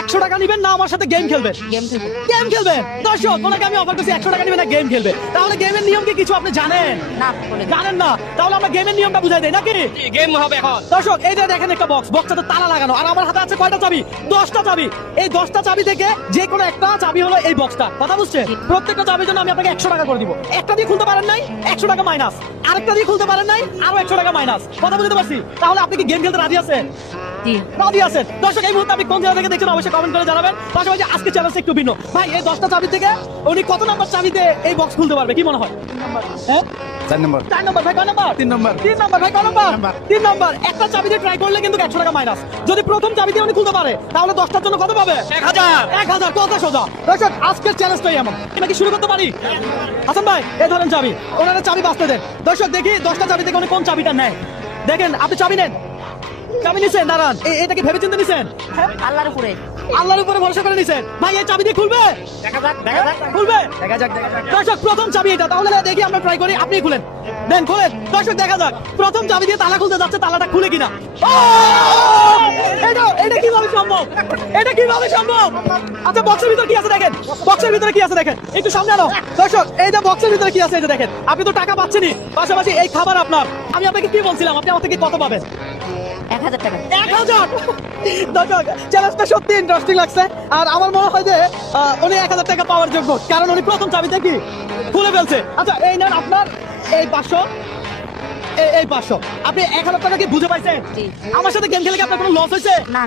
100 টাকা নিবেন না আমার সাথে গেম খেলবেন? গেম খেলবেন। দর্শক ওনাকে আমি অফার করছি 100 টাকা নিবেন না গেম খেলবে। তাহলে গেমের নিয়ম কি কিছু আপনি জানেন? না জানেন না? তাহলে আমরা গেমের নিয়মটা বুঝাই দেই নাকি? গেম হবে এখন। দর্শক এই যে দেখেন একটা বক্স, বক্সটাতে তালা লাগানো, আর আমার হাতে আছে কয়টা চাবি? 10টা চাবি। এই 10টা চাবি থেকে যে কোনো একটা চাবি হলো এই বক্সটা। কথা বুঝছেন? প্রত্যেকটা চাবির জন্য আমি আপনাকে 100 টাকা করে দিব। একটা দিয়ে খুলতে পারেন নাই, 100 টাকা মাইনাস। আরেকটা দিয়ে খুলতে পারেন নাই, আরো 100 টাকা মাইনাস। কথা বুঝতে পারছি? তাহলে আপনি কি গেম খেলতে রাজি আছেন? জি রাজি আছেন? দর্শক এই মুহূর্তে আপনি কোন জায়গা থেকে দেখছেন অবশ্যই কমেন্ট করে জানাবেন। পাশাপাশি আজকে চ্যালেঞ্জ একটু ভিন্ন। ভাই এই 10টা চাবি থেকে উনি কত নাম্বার চাবিতে এই বক্স খুলতে পারবে কি মনে হয়? হ্যাঁ 4 নম্বর 4 নম্বর ভাই, কয় নম্বর? 3 নম্বর 3 নম্বর ভাই, কয় নম্বর? 3 নম্বর। একটা চাবি দিয়ে ট্রাই করলে কিন্তু 100 টাকা মাইনাস। যদি প্রথম চাবি দিয়ে উনি খুলতে পারে তাহলে 10টার জন্য কত পাবে? 1000 কথা সোজা। দর্শক আজকের চ্যালেঞ্জটাই এমন। আমরা কি শুরু করতে পারি? হাসান ভাই এই ধরেন চাবি, ওনারা চাবি বাঁচতে দেন। দর্শক দেখি 10টা চাবি থেকে উনি কোন চাবিটা নেয়। দেখেন আপনি চাবি নেন, চাবি নিছেন, দাঁড়ান। এটা কি ভেবে চিন্তে নিছেন? আল্লাহর উপরে আল্লাহর উপরে ভরসা করে নিছেন। ভাই এই চাবি দিয়ে খুলবে? খুলবে? দর্শক প্রথম চাবি এটা, তাহলে দেখি আমরা ট্রাই করি। আপনি খুলেন, দেন খুলেন। দর্শক দেখা যাক প্রথম চাবি দিয়ে তালা খুলতে যাচ্ছে, তালাটা খুলে কিনা। এটা কিভাবে সম্ভব? এটা কিভাবে সম্ভব? আচ্ছা বক্সের ভিতরে কি আছে দেখেন, বক্সের ভিতরে কি আছে দেখেন, একটু সামনে আনো। দর্শক এই যে বক্সের ভিতরে কি আছে এটা দেখেন। আপনি তো টাকা পাচ্ছেনই, পাশাপাশি এই খাবার আপনার। আমি আপনাকে কি বলছিলাম, আপনি আমার থেকে কত পাবেন? 1000 টাকা 1000। দর্শক চ্যালেঞ্জটা সত্যি ইন্টারেস্টিং লাগছে। আর আমার মনে হয় যে উনি 1000 টাকা পাওয়ার যোগ্য, কারণ উনি প্রথম চাবিতে কি খুলে ফেলছে। আচ্ছা এই নেন আপনার এই 500, এই 500। আপনি 1000 টাকা কি বুঝে পাইছেন? জি। আমার সাথে গেম খেলে কি আপনার কোনো লস হয়েছে? না